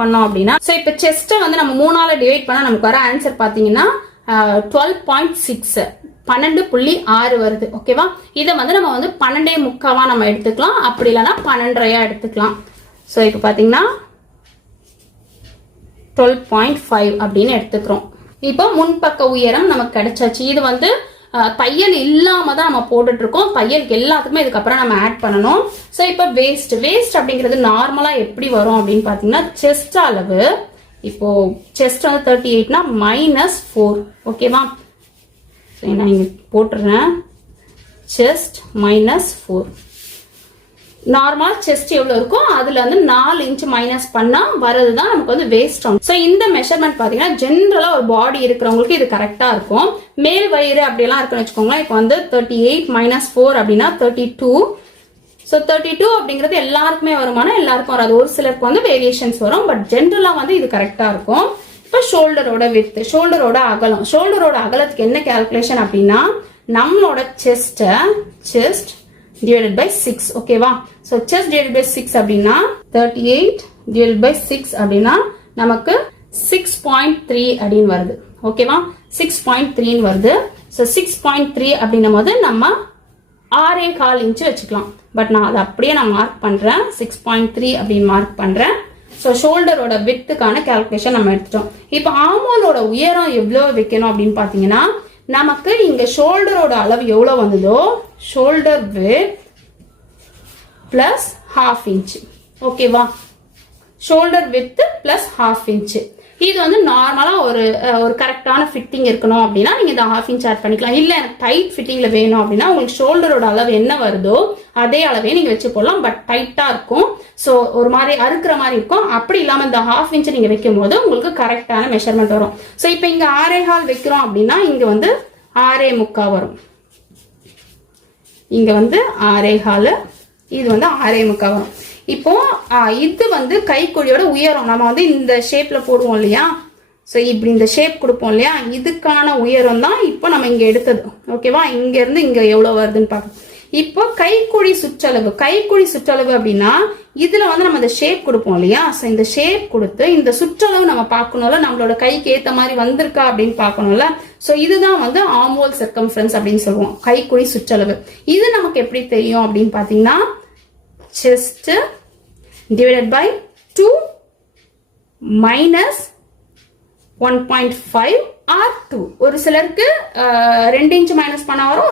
பண்ணோம் அப்படின்னா ஸோ இப்போ செஸ்ட்டை வந்து நம்ம 3ஆல டிவைட் பண்ணா நமக்கு வர ஆன்சர் பார்த்தீங்கன்னா 12.6 12.6 வருது. ஓகேவா? இதை வந்து நம்ம வந்து 12.75 நம்ம எடுத்துக்கலாம், அப்படி இல்லைன்னா 12.5 எடுத்துக்கலாம். ஸோ இப்போ பார்த்தீங்கன்னா 12.5 அப்படின்னு எடுத்துக்கிறோம். இப்போ முன்பக்க உயரம் நமக்கு கிடைச்சாச்சு. இது வந்து தையல் இல்லாம தான் நம்ம போட்டுட்டு இருக்கோம். தையலுக்கு எல்லாத்துக்குமே இதுக்கப்புறம் நம்ம ஆட் பண்ணணும். ஸோ இப்போ வேஸ்ட் அப்படிங்கிறது நார்மலா எப்படி வரும் அப்படின்னு பார்த்தீங்கன்னா செஸ்ட் அளவு இப்போ செஸ்ட் வந்து 38னா -4. ஓகேவா? நான் இங்க போட்டுறேன் செஸ்ட் -4. நார்மலா செஸ்ட் எவ்வளவு இருக்கும் அதுல வந்து 4 இன்ச் மைனஸ் பண்ணா வரதுதான் நமக்கு வந்து வேஸ்ட் ஆகும். சோ இந்த மெஷர்மெண்ட் பாத்தீங்கன்னா ஜென்ரலா ஒரு பாடி இருக்கிறவங்களுக்கு இது கரெக்டா இருக்கும். மேல் வயிறு அப்படியெல்லாம் இருக்குன்னு வச்சுக்கோங்களேன். இப்போ வந்து 38 -4 அப்படின்னா 32. ஸோ 32 அப்படிங்கிறது எல்லாருக்குமே வருமானா எல்லாருக்கும் வராது, ஒரு சிலருக்கு வந்து வேரியேஷன்ஸ் வரும். பட் ஜென்ரலா வந்து இது கரெக்டா இருக்கும். இப்போ ஷோல்டரோட வித், ஷோல்டரோட அகலம், ஷோல்டரோட அகலத்துக்கு என்ன கால்குலேஷன் அப்படின்னா நம்மளோட செஸ்ட் divided by 6. ஓகேவா? ஸோ செஸ்ட் divided by 6 அப்படின்னா 38 divided by 6 அப்படின்னா நமக்கு 6.3 அப்படின்னு வருது. ஓகேவா? 6.3 வருது. ஸோ 6.3 அப்படின்னும் போது நம்ம 6.25 இன்ச்சு வச்சுக்கலாம். பட் நான் அதை அப்படியே நான் மார்க் பண்றேன், 6.3 அப்படின்னு மார்க் பண்றேன். ஸோ ஷோல்டரோட வித்துக்கான கால்குலேஷன் நம்ம எடுத்துட்டோம். இப்போ ஆர்மோலோட உயரம் எவ்வளவு வைக்கணும் அப்படின்னு பாத்தீங்கன்னா நமக்கு இங்க ஷோல்டரோட அளவு எவ்வளவு வந்ததோ ஷோல்டர் வித் பிளஸ் 1/2 இன்ச். ஓகேவா? Shoulder with plus 1/2 inch. இது வந்து நார்மலா ஒரு கரெக்டான ஃபிட்டிங் இருக்கணும் அப்படின்னா நீங்க இந்த 1/2 இன்ச் ஆட் பண்ணிக்கலாம். இல்ல எனக்கு டைட் ஃபிட்டிங்ல வேணும் அப்படின்னா உங்களுக்கு ஷோல்டரோட அளவு என்ன வருதோ அதே அளவே நீங்க வச்சு போடலாம். பட் டைட்டா இருக்கும், ஸோ ஒரு மாதிரி அறுக்கிற மாதிரி இருக்கும். அப்படி இல்லாம இந்த 1/2 இன்ச் நீங்க வைக்கும் போது உங்களுக்கு கரெக்டான மெஷர்மெண்ட் வரும். ஸோ இப்போ இங்க 6.25 வைக்கிறோம் அப்படின்னா இங்க வந்து 6.75 வரும். இங்க வந்து 6.25, இது வந்து 6.75 வரும். இப்போ இது வந்து கைக்குழியோட உயரம் நம்ம வந்து இந்த ஷேப்ல போடுவோம் இல்லையா? ஸோ இப்படி இந்த ஷேப் கொடுப்போம் இல்லையா? இதுக்கான உயரம் தான் இப்போ நம்ம இங்க எடுத்தது. ஓகேவா? இங்க இருந்து இங்க எவ்வளவு வருதுன்னு பார்க்கணும். இப்போ கைக்குழி சுற்றளவு அப்படின்னா இதுல வந்து நம்ம இந்த ஷேப் கொடுப்போம் இல்லையா? ஸோ இந்த ஷேப் கொடுத்து இந்த சுற்றளவு நம்ம பார்க்கணும்ல, நம்மளோட கைக்கு ஏத்த மாதிரி வந்திருக்கா அப்படின்னு பார்க்கணும்ல. ஸோ இதுதான் வந்து ஆர்ம்ஹோல் சர்க்கம்ஃபரன்ஸ் அப்படின்னு சொல்லுவோம், கைக்குழி சுற்றளவு. இது நமக்கு எப்படி தெரியும் அப்படின்னு பாத்தீங்கன்னா chest divided by 2 minus 1.5 or 2. ஒரு சிலருக்கு 2 இன்ச் மைனஸ் பண்ண வரும்,